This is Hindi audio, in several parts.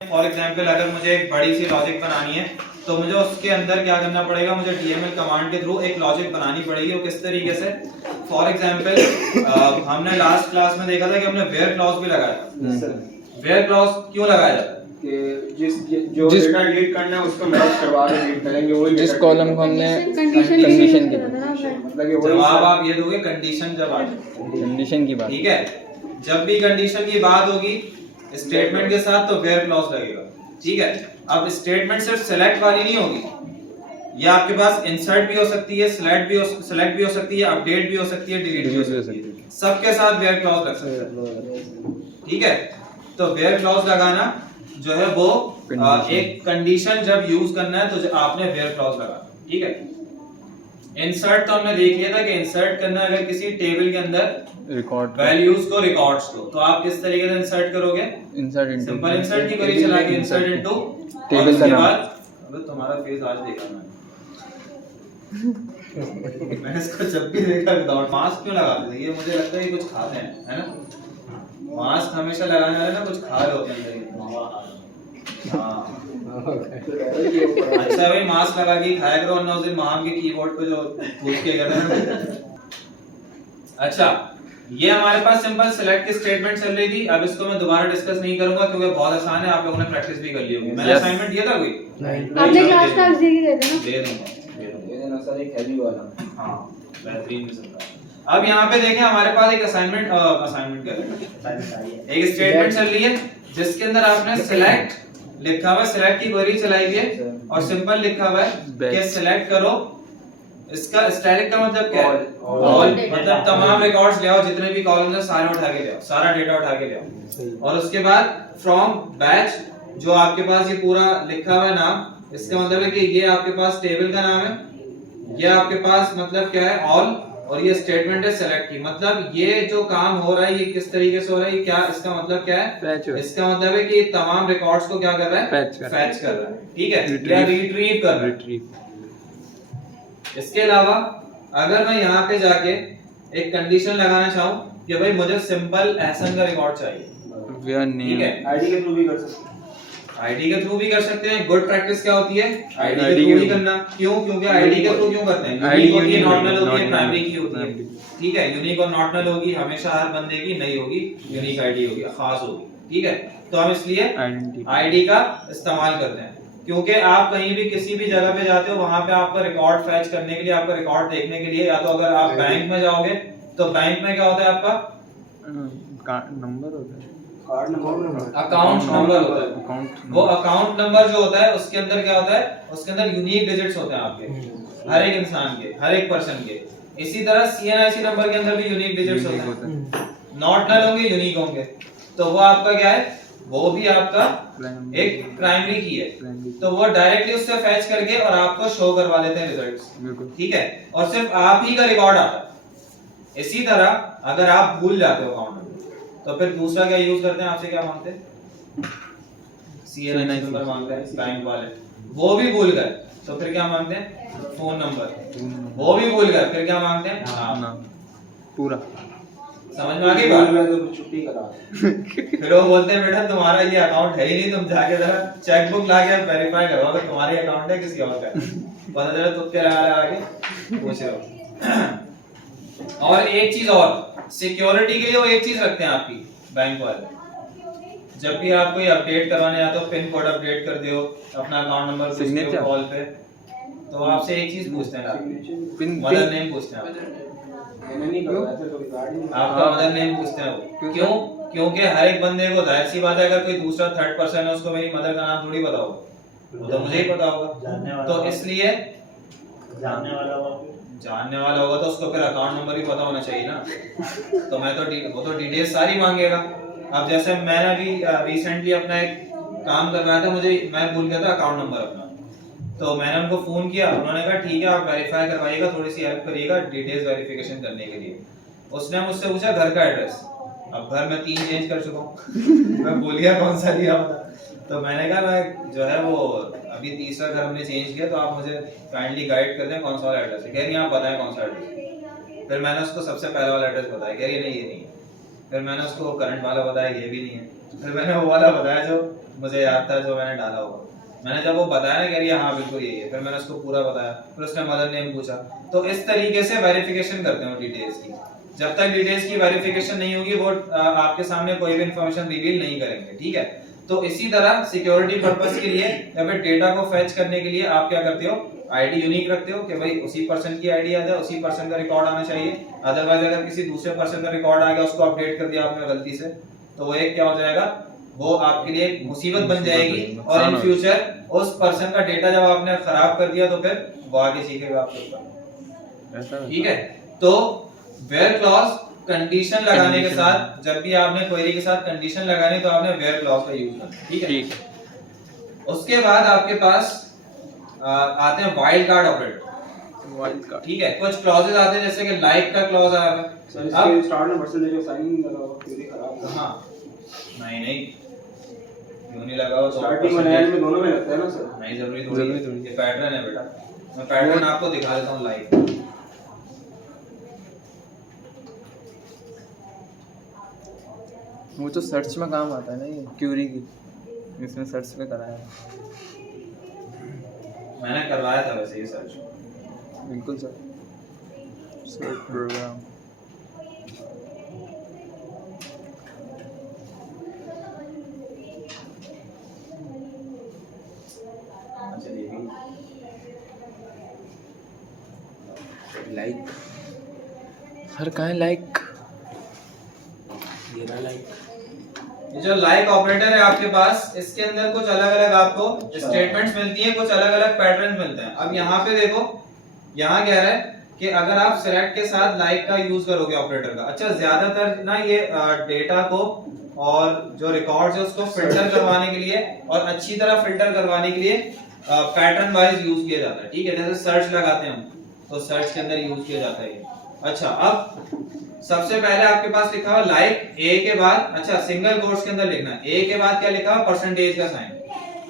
फॉर एग्जाम्पल अगर मुझे एक बड़ी सी लॉजिक बनानी है तो मुझे उसके अंदर क्या करना पड़ेगा, मुझे DML कमांड के थ्रू एक लॉजिक बनानी पड़ेगी। वो किस तरीके से, फॉर एग्जाम्पल हमने लास्ट क्लास में देखा था कि हमने वेयर क्लॉज भी लगाया। वेयर क्लॉज क्यों लगाया जाता है? कि जो डेटा रीड करना है उसको मैच करवा के रीड करेंगे, वही जिस कॉलम को हमने कंडीशन की मतलब कि वही जवाब आप ये दोगे कंडीशन जब आ कंडीशन की बात। ठीक है, जब भी कंडीशन की बात होगी स्टेटमेंट के साथ तो वेयर क्लॉज लगेगा। ठीक है, अब स्टेटमेंट सिर्फ सेलेक्ट वाली नहीं होगी, ये आपके पास इंसर्ट भी हो सकती है, सेलेक्ट भी हो सकती है, अपडेट भी हो सकती है, डिलीट भी हो सकती है, सबके साथ वेयर क्लॉज लग सकता है। ठीक है, तो वेयर क्लॉज लगाना जो है वो एक कंडीशन जब यूज करना है तो आपने वेयर क्लॉज लगाना। ठीक है, इंसर्ट तो हमने देख लिया था कि इंसर्ट करना अगर किसी टेबल के अंदर रिकॉर्ड वैल्यूज को, रिकॉर्ड्स को, तो आप किस तरीके से इंसर्ट करोगे? इंसर्ट इनटू सिंपल इंसर्ट की क्वेरी चला के इंसर्ट इनटू टेबल का नाम। अबे तुम्हारा फेस आज देखा मैंने इसको जब भी देखा विदाउट मास्क क्यों लगाते थे, ये मुझे लगता है ये कुछ खाते हैं, है ना? मास्क हमेशा लगाने वाले ना कुछ खा रहे होते हैं अंदर। हाँ अच्छा भाई, मास्क लगा के खाया करो, वरना उस दिन महाम के कीबोर्ड पे जो पूछ के गए थे। अच्छा, ये हमारे पास सिंपल सेलेक्ट की स्टेटमेंट चल रही थी। अब इसको मैं दोबारा डिस्कस नहीं करूंगा क्योंकि बहुत आसान है, आप लोगों ने प्रैक्टिस भी कर ली होगी। मैंने असाइनमेंट दिया था कोई? आपने क्लास क्लास दे के गए थे ना? दे दूंगा। ये ना सर एक हैवी वाला। हां, बेहतरीन किस्म का। अब यहाँ पे देखें हमारे पास एक असाइनमेंट कर रहे हैं, एक स्टेटमेंट चल रही है जिसके अंदर आपने सेलेक्ट लिखा हुआ है, सेलेक्ट की क्वेरी चलाई है और सिंपल लिखा हुआ है कि सेलेक्ट करो। इसका स्टैटिक का मतलब क्या है? ऑल, मतलब तमाम रिकॉर्ड्स ले आओ, जितने भी कॉलम्स हैं सारे उठा के ले आओ, सारा डेटा उठा के ले आओ। और उसके बाद फ्रॉम बैच, जो आपके पास ये पूरा लिखा हुआ है नाम, इसका मतलब है कि ये आपके पास टेबल का नाम है, ये आपके पास मतलब क्या है? ऑल, और ये स्टेटमेंट है सेलेक्ट की। मतलब ये जो काम हो रहा है ये किस तरीके से हो रहा है, क्या इसका मतलब क्या है? इसका मतलब है कि ये तमाम रिकॉर्ड्स को क्या कर रहा है? फैच कर रहा है। ठीक है, या रिट्रीव कर रहा है। इसके अलावा अगर मैं यहाँ पे जाके एक कंडीशन लगाना चाहूँ कि भाई मुझे सिंपल एहसन का रिकॉर्ड चाहिए, ठीक है, आईडी के थ्रू भी कर सकते हैं। आईडी के थ्रू भी कर सकते हैं। गुड प्रैक्टिस क्या होती है? आईडी के थ्रू ही करना। क्यों? क्योंकि आईडी के थ्रू क्यों करते हैं? यूनिक होती है, नॉट नल होती है, प्राइमरी की होती है। ठीक है, यूनिक और नॉट नल होगी हमेशा हर बंदे की, नहीं होगी यूनिक आईडी होगी, खास होगी। ठीक है, तो हम इसलिए आईडी का इस्तेमाल करते हैं क्योंकि आप कहीं भी किसी भी जगह पे जाते हो, वहां पे आपका रिकॉर्ड फैच करने के लिए, आपका रिकॉर्ड देखने के लिए, या तो अगर आप बैंक में जाओगे तो बैंक में क्या होता है? आपका नंबर होता है, कार्ड नंबर, अकाउंट नंबर होता है। वो अकाउंट नंबर जो होता है उसके अंदर क्या होता है? उसके अंदर यूनिक डिजिट्स होते हैं आपके, हर एक इंसान के, हर एक पर्सन के। इसी तरह CNIC नंबर के अंदर भी यूनिक डिजिट्स होते हैं, नॉट नल होंगे, यूनिक होंगे। तो वो आपका क्या है? वो भी आपका एक प्राइमरी की है, तो वो डायरेक्टली उससे फैच करके और आपको शो करवा देते हैं रिजल्ट्स। ठीक है, और सिर्फ आप ही का रिकॉर्ड आता है। इसी तरह अगर आप भूल जाते हो अकाउंट नंबर तो फिर दूसरा क्या यूज करते हैं? आपसे क्या मांगते हैं? CNIC नंबर मांगते हैं बैंक वाले, वो भी भूल गए तो फिर क्या मांगते हैं? फोन नंबर, वो भी भूल गए फिर क्या मांगते हैं? नाम। पूरा समझ में आ गई बात? मैं तो छुट्टी करा। फिर वो बोलते हैं बेटा तुम्हारा ये अकाउंट है ही नहीं, तुम जाके जरा चेकबुक लाके वेरीफाई करो अगर तुम्हारी अकाउंट है किसी और का। पता चला तुम क्या लगा के पूछ रहे हो। और एक चीज और, सिक्योरिटी के लिए वो एक चीज रखते हैं आपकी बैंक वाले, जब भी आप कोई अपडेट करवाने आते हो, पिन कोड अपडेट कर दियो, अपना अकाउंट नंबर सिग्नेचर कॉल पे, तो आपसे एक चीज पूछते हैं, मदर नेम पूछते हैं, आपका मदर नेम पूछते हैं वो। क्यों? क्योंकि हर एक बंदे को, जाहिर सी बात है, अगर कोई दूसरा थर्ड पर्सन है उसको मेरी मदर का नाम थोड़ी पता होगा, वो तो मुझे ही पता होगा। तो इसलिए जानने वाला होगा तो उसको फिर अकाउंट नंबर भी पता होना चाहिए ना। तो मैं तो वो तो डिटेल्स सारी मांगेगा। अब जैसे मैंने अभी रिसेंटली अपना एक काम करवाया था, मैं भूल गया था अकाउंट नंबर अपना, तो मैंने उनको फोन किया, उन्होंने कहा ठीक है आप वेरीफाई करवाइएगा, थोड़ी सी हेल्प करिएगा डिटेल्स वेरिफिकेशन करने के लिए। उसने मुझसे पूछा घर का एड्रेस, अब घर में 3 चेंज कर चुका हूँ मैं भूल गया कौन सा दिया था। तो मैंने कहा मैं जो है वो अभी तीसरा घर हमने चेंज किया, तो आप मुझे काइंडली गाइड कर दें कौन सा वाला एड्रेस है। कह रही आप बताएं कौन सा एड्रेस। फिर मैंने उसको सबसे पहला वाला एड्रेस बताया, कह रही नहीं ये नहीं है। फिर मैंने उसको करंट वाला बताया, ये भी नहीं है। फिर मैंने वो वाला बताया जो मुझे याद था जो मैंने डाला होगा। मैंने जब वो बताया ना, कह रही है हाँ बिल्कुल यही है, फिर मैंने उसको पूरा बताया, फिर उसने मदर नेम पूछा। तो इस तरीके से वेरिफिकेशन करते हैं डिटेल्स की। जब तक डिटेल्स की वेरिफिकेशन नहीं होगी वो आपके सामने कोई भी इंफॉर्मेशन रिवील नहीं करेंगे, ठीक है। तो इसी तरह सिक्योरिटी पर्पस के लिए या फिर डेटा को फेच करने के लिए आप क्या करते हो, आईडी यूनिक रखते हो कि भाई उसी पर्सन की आईडी आ जाए, उसी पर्सन का रिकॉर्ड आना चाहिए। अदरवाइज अगर किसी दूसरे पर्सन का रिकॉर्ड आ गया, उसको अपडेट कर दिया आपने गलती से, तो वो एक क्या हो जाएगा, वो आपके लिए एक मुसीबत बन जाएगी। और इन फ्यूचर उस पर्सन का डेटा जब आपने खराब कर दिया तो फिर वो आगे सीखेगा आपके ऊपर, ठीक है। तो वेयर क्लॉज कंडीशन लगाने के साथ, जब भी आपने क्वेरी के साथ कंडीशन लगानी तो आपने वेयर क्लॉज का यूज करना, ठीक है। उसके बाद आपके पास आते हैं wild card operator. Wild card, ठीक है, कुछ क्लॉजेस आते हैं जैसे कि लाइक का क्लॉज आ रहा है। सर इसके स्टार्ट में परसेंटेज ऑफ साइन लगा हुआ, क्वेरी खराब है। हाँ नहीं क्यों नहीं लगा हुआ, स्टार्टिंग में एंड में दोनों में लगता है ना सर? नहीं जरूरी जरूरी थोड़ी, थोड़ी। ये पैटर्न है बेटा। मैं पैटर्न आपको दिखा देता हूँ लाइक। वो तो सर्च में काम आता है ना, ये क्यूरी की, इसमें सर्च पे कराया है। मैंने करवाया था वैसे ये सर्च। बिल्कुल sir, search program. Like sir कहाँ है लाइक? ये रहा लाइक। ये जो लाइक ऑपरेटर है आपके पास, इसके अंदर कुछ अलग अलग आपको स्टेटमेंट्स मिलती है, कुछ अलग अलग पैटर्न मिलते हैं। अब यहाँ पे देखो, यहाँ कह रहा है कि अगर आप सिलेक्ट के साथ लाइक का यूज करोगे ऑपरेटर का, अच्छा ज्यादातर ना ये डेटा को और जो रिकॉर्ड्स है उसको फिल्टर करवाने के लिए और अच्छी तरह फिल्टर करवाने के लिए पैटर्न वाइज यूज किया जाता है, ठीक है। जैसे सर्च लगाते हैं हम, तो सर्च के अंदर यूज किया जाता है ये। अच्छा, अब सबसे पहले आपके पास लिखा हुआ लाइक, ए के बाद, अच्छा सिंगल कोट्स के अंदर लिखना है, ए के बाद क्या लिखा हुआ, परसेंटेज का साइन।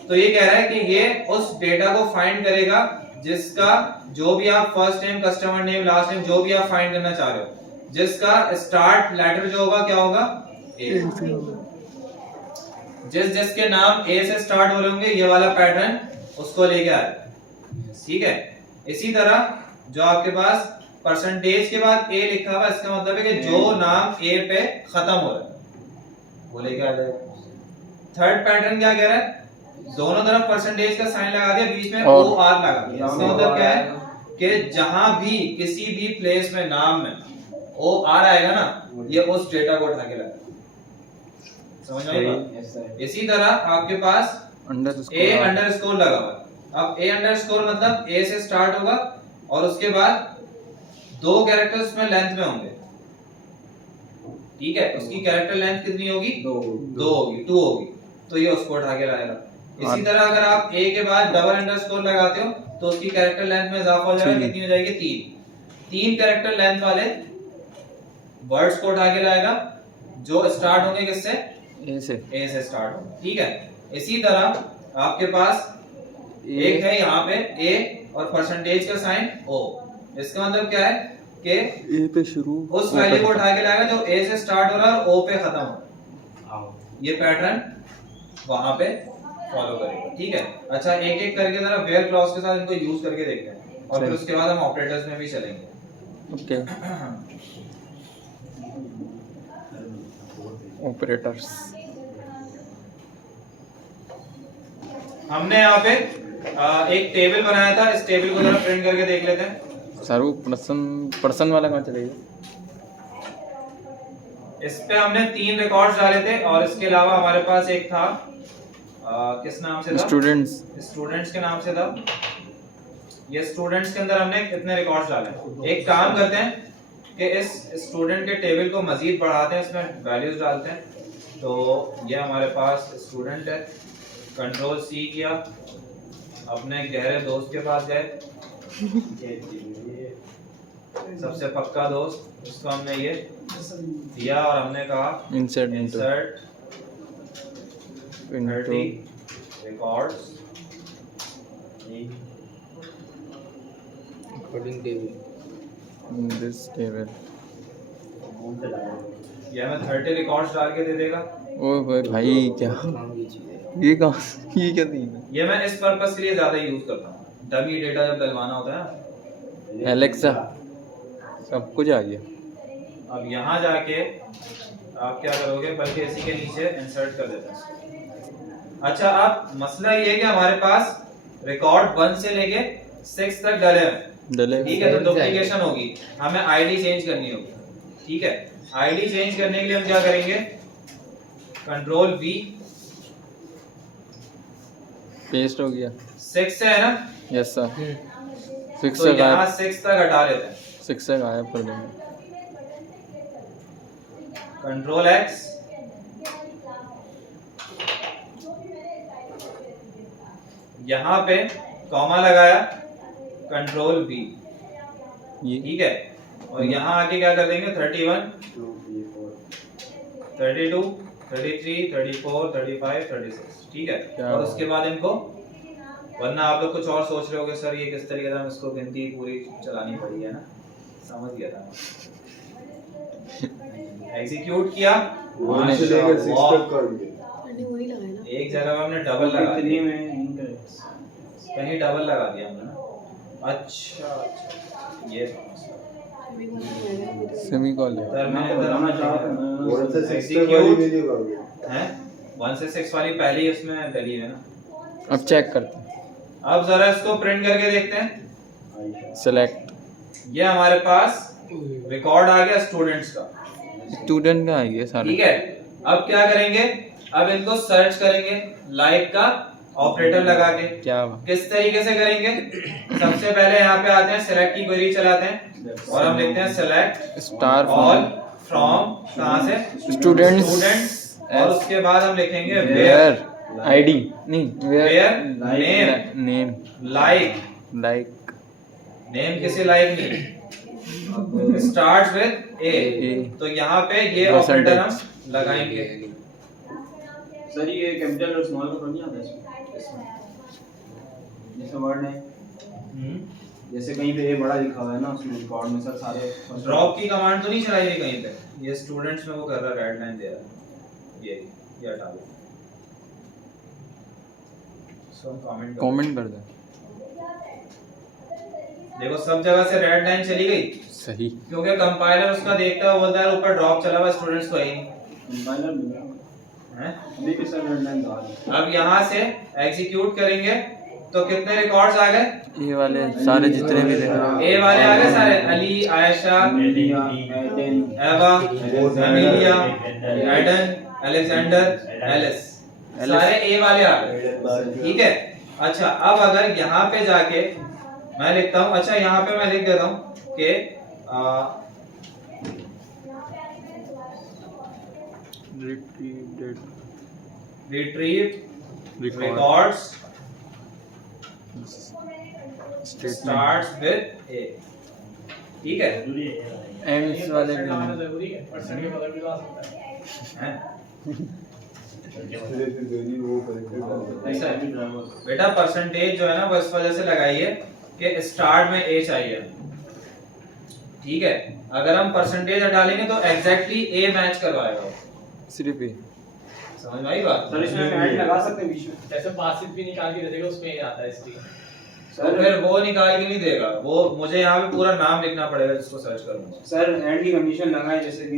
तो ये कह रहा है कि ये उस डेटा को फाइंड करेगा जिसका जो भी आप first name, customer name, last name जो भी आप फाइंड करना चाह रहे हो, जिसका स्टार्ट लेटर जो होगा क्या होगा, ए। जिसके नाम ए से स्टार्ट हो रहे होंगे, ये वाला पैटर्न उसको लेके आए, ठीक है। इसी तरह जो आपके पास परसेंटेज के बाद ए लिखा हुआ, इसका मतलब है कि जो नाम ए पे खत्म हो रहा है वो लेके आ जाएगा। थर्ड पैटर्न क्या कह रहा है, दोनों तरफ परसेंटेज का साइन लगा दिया, बीच में ओ आर लगा दिया। इसका मतलब क्या है कि जहां भी किसी भी प्लेस में नाम में ओ आर आएगा ना, ये उस डेटा को उठा के लाएगा। समझ में आई? इसी तरह आपके पास ए अंडरस्कोर लगा हुआ। अब ए अंडरस्कोर मतलब ए से स्टार्ट होगा और उसके बाद 2 कैरेक्टर्स में लेंथ में होंगे, ठीक है। उसकी कैरेक्टर लेंथ कितनी होगी, 2 होगी, 2 होगी, तो ये उसको उठा के लाएगा। इसी तरह अगर आप ए के बाद डबल अंडरस्कोर लगाते हो तो उसकी कैरेक्टर लेंथ में इजाफा हो जाएगा, कितनी हो जाएगी, 3 कैरेक्टर लेंथ वाले वर्ड्स को उठा के लाएगा जो स्टार्ट होंगे किससे, ए से स्टार्ट होंगे, ठीक है। इसी तरह आपके पास एक है यहाँ पे ए और परसेंटेज का साइन ओ। इसका मतलब क्या है कि ए पे शुरू, उस वैल्यू को उठा के लाएगा जो ए से स्टार्ट हो रहा है और ओ पे खत्म हो रहा है। ये पैटर्न वहां पे फॉलो करेगा, ठीक है। अच्छा, एक एक करके जरा वेयर क्लॉज के साथ इनको यूज करके देखते हैं और फिर उसके बाद हम ऑपरेटर्स में भी चलेंगे। Okay, operators. हमने यहाँ पे एक टेबल बनाया था, इस टेबल को जरा प्रिंट करके देख लेते हैं। सर वो पर्सन वाला कहाँ चलेगा? इस पे हमने 3 रिकॉर्ड्स डाले थे और इसके अलावा हमारे पास एक था, किस नाम से था, स्टूडेंट्स के नाम से था। ये स्टूडेंट्स के अंदर हमने कितने रिकॉर्ड्स डाले। एक काम करते हैं कि इस स्टूडेंट के टेबल को मजीद बढ़ाते हैं, इसमें वैल्यूज डालते हैं। तो ये हमारे पास स्टूडेंट है, कंट्रोल सी किया, अपने गहरे दोस्त के पास गए, सबसे पक्का दोस्त, उसको हमने ये दिया और हमने कहा insert 30 records according table in this table। ये हमें 30 रिकॉर्ड्स डाल के दे देगा। ओए भाई क्या ये कहाँ ये क्या सीन है? ये मैं इस पर्पस के लिए ज्यादा यूज करता हूँ, डमी डेटा जब डलवाना होता है ना। एलेक्सा सब कुछ आ गया। अब यहाँ जाके आप क्या करोगे, बल्कि इसी के नीचे इंसर्ट कर देते हैं। अच्छा, अब मसला ये है कि हमारे पास रिकॉर्ड 1 से लेके 6 तक डले हैं, डले ठीक है। तो डुप्लीकेशन होगी, हमें आईडी चेंज करनी होगी, ठीक है। आईडी चेंज करने के लिए हम क्या करेंगे, कंट्रोल V, पेस्ट हो गया। 6 से है ना, यस सर। 6 तो से यहाँ गायब, 6 तक हटा लेते हैं। 6 से गायब कर देंगे। कंट्रोल X, यहाँ पे कॉमा लगाया, कंट्रोल V, ये ठीक है। और यहाँ आके क्या कर देंगे, 31, 32, 33, 34, 35, 36, ठीक है। क्या और उसके बाद इनको, वरना आप लोग कुछ और सोच रहे होगे सर ये किस तरीके से हम इसको गिनती पूरी चलानी पड़ी है ना, समझ गया था। एग्जीक्यूट किया, वहाँ से लेकर 6 तक कर दिया। मैंने वही लगाया ना। एक जगह पे हमने डबल लगा कितनी दिया, में इनकरेक्ट? कहीं डबल लगा दिया हमने ना। अच्छा, ये था मसला। अभी वो नहीं आएगा, वो तो- सेमीकोलन। बताना चाहता हूँ मैं। 1 से 6 तक Execute। वाली वीडियो कर दिया। हैं 1 से 6 वाली पहले ही उसमें डली है ना। अब चेक करते हैं। अब जरा इसको प्रिंट करके देखते हैं। सेलेक्ट ये हमारे पास रिकॉर्ड आ गया स्टूडेंट्स का, स्टूडेंट का है ये सारे। ठीक है। अब क्या करेंगे, अब इनको सर्च करेंगे लाइक का ऑपरेटर लगा के। क्या किस तरीके से करेंगे, सबसे पहले यहाँ पे आते हैं, सिलेक्ट की क्वेरी चलाते हैं और हम लिखते हैं सिलेक्ट स्टार ऑल फ्रॉम, कहाँ से, स्टूडेंट्स स्टूडेंट्स, और उसके बाद हम लिखेंगे वेयर, वेयर आईडी नहीं where name, name like, like name किसी लाइक नहीं, स्टार्ट विद ए। तो यहाँ पे ये ऑपरेटर हम लगाएंगे। सर ये कैपिटल और स्मॉल का नहीं आता इसमें? जैसे वर्ड है, जैसे कहीं पे ए बड़ा लिखा हुआ है ना उसमें रिकॉर्ड में सर सारे ड्रॉप की कमांड तो नहीं चलाई हुई कहीं पे, ये स्टूडेंट्स में वो कर रहा है, रेड लाइन दे रहा है, ये हटा दो। सो कमेंट कमेंट कर दे। देखो सब जगह से रेड लाइन चली गई, सही। क्योंकि कंपाइलर उसका देखता है, बोलता है ऊपर ड्रॉप चला हुआ, स्टूडेंट्स को ही कंपाइलर मिल रहा है। अभी के सर रेड लाइन डाल। अब यहाँ से एग्जीक्यूट करेंगे तो कितने रिकॉर्ड्स आ गए, ये वाले सारे जितने भी थे ए वाले आ गए सारे, अली, आयशा, एवा, एमिलिया, एडन, अलेक्जेंडर, एलिस, सारे ए वाले आ गए, ठीक है। अच्छा, अब अगर यहाँ पे जाके मैं लिखता हूँ, अच्छा यहाँ पे मैं लिख देता हूँ कि रिट्रीव रिकॉर्ड्स स्टार्ट्स विद ए, ठीक है। एंड्स वाले भी हैं। हैं? फिर वो करेक्ट ऐसा है बेटा, परसेंटेज जो है ना वो इस वजह से लगाइए कि स्टार्ट में ए चाहिए, ठीक है। अगर हम परसेंटेज हटा लेंगे तो एग्जैक्टली ए मैच करवाएगा वो, सिर्फ ये समझ में आई बात। सर इसमें ऐड लगा सकते हैं बीच में? जैसे पासिव भी निकाल के दे देगा उसमें ये आता है इसलिए। तो फिर वो निकाल के नहीं देगा, वो मुझे यहाँ पे पूरा नाम लिखना पड़ेगा जिसको सर्च करूंगा। सर एंड की कंडीशन लगाए, जैसे कि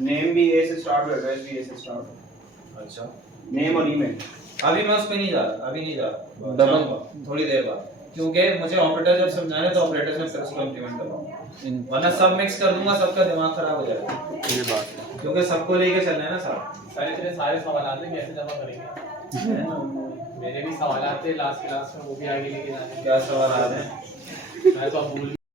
नेम भी ए से स्टार्ट हो, एड्रेस भी ए से स्टार्ट हो, अच्छा, नेम और ईमेल। अभी मैं उस पे नहीं जा रहा, अभी नहीं जा रहा, डबल जाऊंगा थोड़ी देर बाद, क्योंकि मुझे ऑपरेटर जब समझाना है तो ऑपरेटर से फिर उसको इंप्लीमेंट करवाऊंगा, वरना सब मिक्स कर दूंगा, सबका दिमाग खराब हो जाएगा, ये बात है। क्योंकि सबको लेके चलना है ना साथ। सारे इतने सारे सवाल आते हैं, कैसे जमा करेंगे? मेरे भी सवाल आते हैं, लास्ट क्लास में वो भी आगे लेके जाने। क्या सवाल आ रहे हैं? मैं तो अब भूल